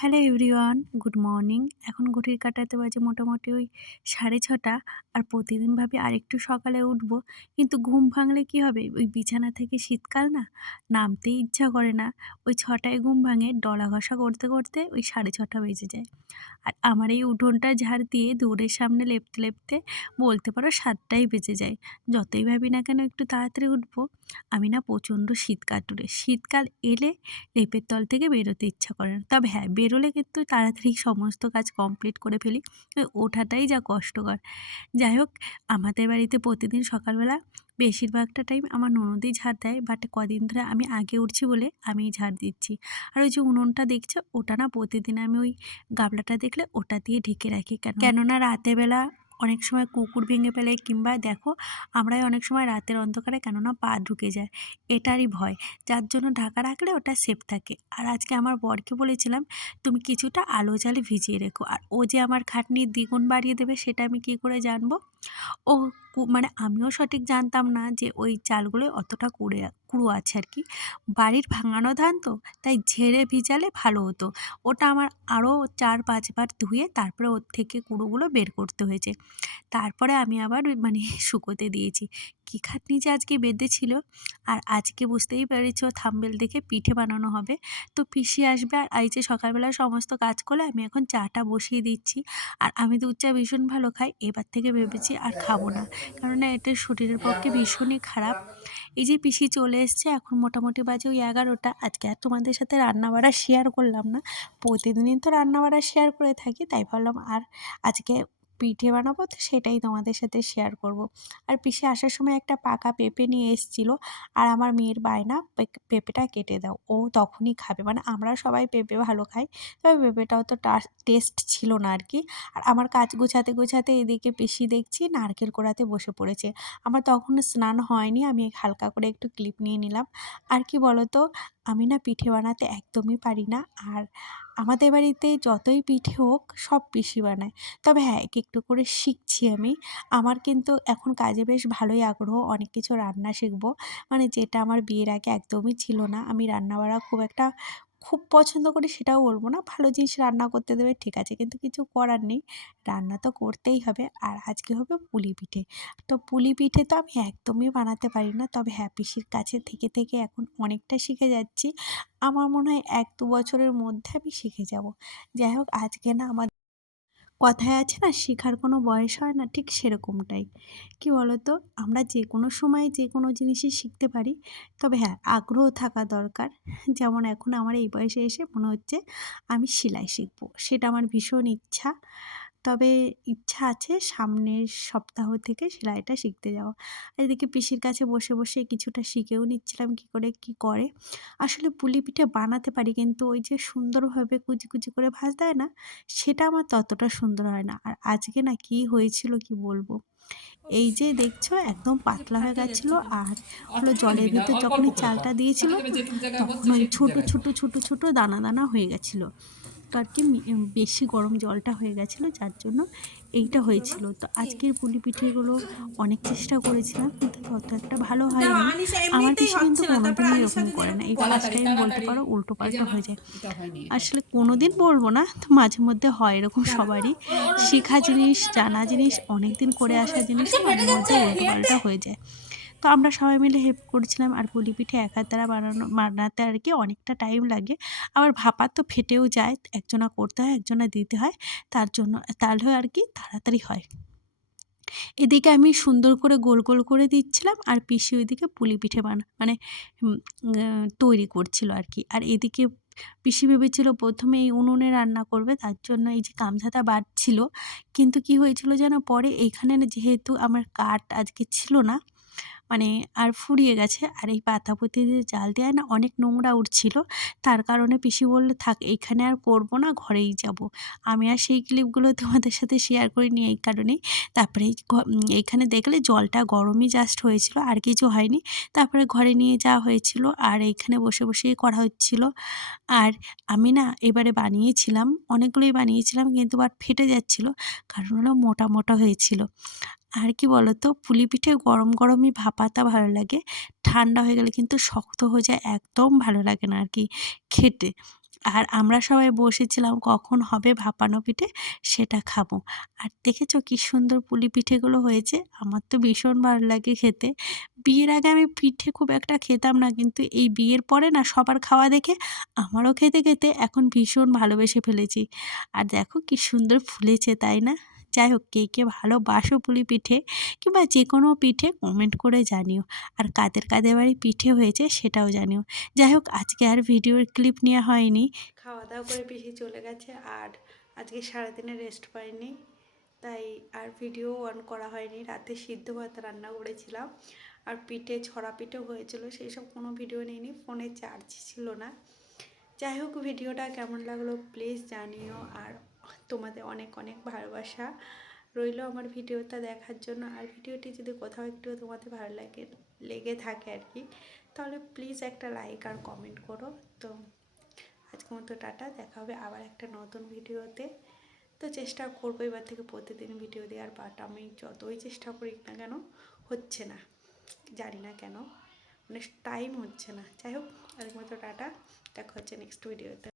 Hello everyone, good morning. এখন ঘড়ির কাঁটাতে বাজে মোটামুটি ওই 6:30। আর প্রতিদিন ভাবি আরেকটু সকালে উঠবো, কিন্তু ঘুম ভাঙলে কি হবে, ওই বিছানা থেকে শীতকাল না, নামতেই ইচ্ছা করে না। ওই 6টায় ঘুম ভাঙে, ডলা ঘষা করতে করতে ওই 6:30 বেজে যায়। আর আমার এই উঠোনটা ঝাড় দিয়ে দৌড়ের সামনে লেপতে লেপতে বলতে পারো 7টাই বেজে যায়। যতই ভাবি না কেন একটু তাড়াতাড়ি উঠবো, আমি না প্রচণ্ড শীত কাতুরে। শীতকাল এলে লেপের তল থেকে বেরোতে ইচ্ছা করে না। তবে হ্যাঁ, বেরোলে কিন্তু তাড়াতাড়ি সমস্ত কাজ কমপ্লিট করে ফেলি। ওই ওঠাটাই যা কষ্টকর। যাই হোক, আমাদের বাড়িতে প্রতিদিন সকালবেলা বেশিরভাগটা টাইম আমার ননদই ঝাড় দেয়, বাট কদিন ধরে আমি আগে উঠছি বলে আমিই ঝাড় দিচ্ছি। আর ওই যে উনুনটা দেখছো, ওটা না প্রতিদিন আমি ওই গামলাটা দেখলে ওটা দিয়ে ঢেকে রাখি। কেননা রাতের বেলা অনেক সময় কুকুর ভেঙে ফেলে, কিংবা দেখো আমরাই অনেক সময় রাতের অন্ধকারে কেননা পা ঢুকে যায়, এটারই ভয়। যার জন্য ঢাকা রাখলে ওটা সেফ থাকে। আর আজকে আমার বরকে বলেছিলাম তুমি কিছুটা আলো জালে ভিজিয়ে রেখো, আর ও যে আমার খাটনি দ্বিগুণ বাড়িয়ে দেবে সেটা আমি কি করে জানবো। ও মানে আমিও সঠিক জানতাম না যে ওই চালগুলো অতটা কুড়ো আছে আর কি। বাড়ির ভাঙানো ধান তো, তাই ঝেড়ে ভিজালে ভালো হতো। ওটা আমার আরও 4-5 বার ধুয়ে তারপরে ওর থেকে কুড়োগুলো বের করতে হয়েছে। তারপরে আমি আবার ওই শুকোতে দিয়েছি। কী খাটনি যে আজকে বেঁধেছিল। আর আজকে বুঝতেই পেরেছো থাম্বনেল দেখে পিঠে বানানো হবে। তো পিসি আসবে, আর এই যে সকালবেলা সমস্ত কাজ করলে আমি এখন চাটা বসিয়ে দিচ্ছি। আর আমি দুধ চা ভীষণ ভালো খাই, এবার থেকে ভেবেছি আর খাবো না, কেননা এটা শরীরের পক্ষে ভীষণই খারাপ। এই যে পিসি চলে এসছে, এখন মোটামুটি বাজে ওই 11টা। আজকে আর তোমাদের সাথে রান্নাবাড়া শেয়ার করলাম না, প্রতিদিনই তো রান্নাবাড়া শেয়ার করে থাকি, তাই ভাবলাম আর আজকে পিঠে বানাবো তো সেটাই তোমাদের সাথে শেয়ার করব। আর পিসি আসার সময় একটা পাকা পেঁপে নিয়ে এসেছিলো, আর আমার মেয়ের বায়না পেঁপেটা কেটে দাও, ও তখনই খাবে। মানে আমরা সবাই পেঁপে ভালো খাই, তবে পেঁপেটাও তো টেস্ট ছিল না আর কি। আর আমার কাজ গোছাতে গোছাতে এদিকে পিসি দেখছি নারকেল কোড়াতে বসে পড়েছে। আমার তখনও স্নান হয়নি, আমি হালকা করে একটু ক্লিপ নিয়ে নিলাম। আর কি বলো তো, আমি না পিঠে বানাতে একদমই পারি না। আর আমাদের বাড়িতে যতই পিঠে হোক সব পিসি বানায়। তবে হ্যাঁ, একটু করে শিখছি আমি। আমার কিন্তু এখন কাজে বেশ ভালোই আগ্রহ, অনেক কিছু রান্না শিখবো। মানে যেটা আমার বিয়ের আগে একদমই ছিল না। আমি রান্না-বাড়া খুব পছন্দ করি সেটাও বলব না। ভালো জিনিস রান্না করতে দেবে ঠিক আছে, কিন্তু কিছু করার নেই। রান্না তো করতেই হবে। আর আজকে হবে পুলি পিঠে। তো পুলি পিঠে তো আমি একদমই বানাতে পারি না। তবে হ্যাঁ, পিসির কাছে থেকে থেকে এখন অনেকটা শিখে যাচ্ছি। আমার মনে হয় 1-2 বছরের মধ্যে আমি শিখে যাব। যাই হোক, আজকে না আমার কথায় আছে না, শেখার কোনো বয়স হয় না, ঠিক সেরকমটাই। কি বলো তো, আমরা যে কোনো সময় যে কোনো জিনিসই শিখতে পারি। তবে হ্যাঁ, আগ্রহ থাকা দরকার। যেমন এখন আমার এই বয়সে এসে মনে হচ্ছে আমি সেলাই শিখবো। সেটা আমার ভীষণ ইচ্ছা। তবে ইচ্ছা আছে সামনের সপ্তাহ থেকে সেলাইটা শিখতে যাওয়া। আর এদিকে পিসির কাছে বসে বসে কিছুটা শিখেও নিচ্ছিলাম কী করে কী করে। আসলে পুলি পিঠে বানাতে পারি, কিন্তু ওই যে সুন্দরভাবে কুচি কুচি করে ভাজ দেয় না, সেটা আমার ততটা সুন্দর হয় না। আর আজকে না কি হয়েছিল কি বলবো। এই যে দেখছো একদম পাতলা হয়ে গেছিলো, আর হলো অতটা জলের দিবি না, ভিতর অল্প যখন অল্প এই করে কর। চালটা দিয়েছিল দেখা যাবে না, যেটুক জায়গায় তখন হচ্ছে ওই সেইটুক ছোট জায়গায় ছোট কর। ছোট ছোট দানা দানা হয়ে গেছিলো। তো আর কি বেশি গরম জলটা হয়ে গেছিলো, যার জন্য এইটা দেখি বাবা। হয়েছিল। তো কি? আজকের পুলি পিঠেগুলো অনেক চেষ্টা করেছিলাম, কিন্তু তত একটা ভালো দাও হয়নি। আনিশা আমার এমনিতেই পিসি কিন্তু হচ্ছে না। তারপরে কোনোদিনও আনিশা এরকম যদি করে না। এরকম এই ফার্স্ট তাড়াতাড়ি টাইম বলতে তাড়াতাড়ি পারো উল্টো এই যে পাল্টা আমার হয়ে যায়। এটা হয়নি এটা। আসলে কোনোদিন বলবো না, তো মাঝে মধ্যে হয় এরকম দাঁড়া। সবারই। ওর ওটা কি শেখা করে জিনিস, বলতো জানো? জানা হাতে হয়ে জিনিস, যায়। অনেকদিন করে সুন্দর আসা হয়ে জিনিসও আনিশা মাঝে ফেটে মধ্যে যাচ্ছে উল্টোপাল্টা হেঁটে। হয়ে যায়। তো আমরা সবাই মিলে হেল্প করছিলাম। আর পুলি পিঠে একার দ্বারা বানাতে আর কি অনেকটা টাইম লাগে। আবার ভাপা তো ফেটেও যায়, একজনা করতে হয় একজনা দিতে হয়, তার জন্য তাহলে আর কি তাড়াতাড়ি হয়। এদিকে আমি সুন্দর করে গোল গোল করে দিচ্ছিলাম, আর পিসি ওইদিকে পুলি পিঠে মানে উম, তৈরি করছিল আর কি। আর এদিকে পিসি ভেবেছিল প্রথমে এই উনুনে রান্না করবে, তার জন্য এই যে কামঝাতা বাটছিল। কিন্তু কি হয়েছিল যেন, পরে এইখানে না যেহেতু আমার কাঠ আজকে ছিল না, মানে আর ফুরিয়ে গেছে, আর এই পাতাপতি দিয়ে জাল দেওয়ায় না অনেক নোংরা উঠছিল। তার কারণে পিসি বলল থাক, এইখানে আর করবো না, ঘরেই যাব। আমি আর সেই ক্লিপগুলো তোমাদের সাথে শেয়ার করিনি এই কারণেই। তারপরে এইখানে দেখলে জলটা গরমই জাস্ট হয়েছিল, আর কিছু হয়নি। তারপরে ঘরে নিয়ে যাওয়া হয়েছিল, আর এইখানে বসে বসেই করা হচ্ছিল। আর আমি না এবারে বানিয়েছিলাম, অনেকগুলোই বানিয়েছিলাম, কিন্তু আর ফেটে যাচ্ছিল, কারণ হলো মোটা মোটা হয়েছিল। আর কি বলতো, পুলি পিঠে গরম গরমই ভাপাতা ভালো লাগে, ঠান্ডা হয়ে গেলে কিন্তু শক্ত হয়ে যায়, একদম ভালো লাগে না আর কি খেতে। আর আমরা সবাই বসেছিলাম কখন হবে ভাপানো পিঠে সেটা খাবো। আর দেখেছো কি সুন্দর পুলি পিঠেগুলো হয়েছে, আমার তো ভীষণ ভালো লাগে খেতে। বিয়ের আগে আমি পিঠে খুব একটা খেতাম না, কিন্তু এই বিয়ের পরে না সবার খাওয়া দেখে আমারও খেতে খেতে এখন ভীষণ ভালোবেসে ফেলেছি। আর দেখো কি সুন্দর ফুলেছে, তাই না? যাই হোক, কে কে ভালোবাসো পুলি পিঠে কিংবা যে কোনো পিঠে কমেন্ট করে জানিও। আর কাদের কাদের বাড়ি পিঠে হয়েছে সেটাও জানিও। যাই হোক, আজকে আর ভিডিওর ক্লিপ নেওয়া হয়নি, খাওয়া দাওয়া করে পিসি চলে গেছে। আর আজকে সারাদিনে রেস্ট পাইনি, তাই আর ভিডিও অন করা হয়নি। রাতে সিদ্ধ ভাত রান্না করেছিলাম আর পিঠে ছড়া পিঠেও হয়েছিল, সেই সব কোনো ভিডিও নিইনি, ফোনে চার্জ ছিল না। যাই হোক, ভিডিওটা কেমন লাগলো প্লিজ জানিও। আর তোমাদের অনেক অনেক ভালোবাসা রইলো আমার ভিডিওটা দেখার জন্য। আর ভিডিওটি যদি কোথাও একটু তোমাদের ভালো লেগে থাকে আর কি, তাহলে প্লিজ একটা লাইক আর কমেন্ট করো। তো আজকের মতো টাটা, দেখা হবে আবার একটা নতুন ভিডিওতে। তো চেষ্টা করবো এবার থেকে প্রতিদিন ভিডিও দেওয়ার, বাট আমি যতই চেষ্টা করি না কেন হচ্ছে না, জানি না কেন, মানে টাইম হচ্ছে না। যাই হোক, আজকের মতো টাটা, দেখা হচ্ছে নেক্সট ভিডিওতে।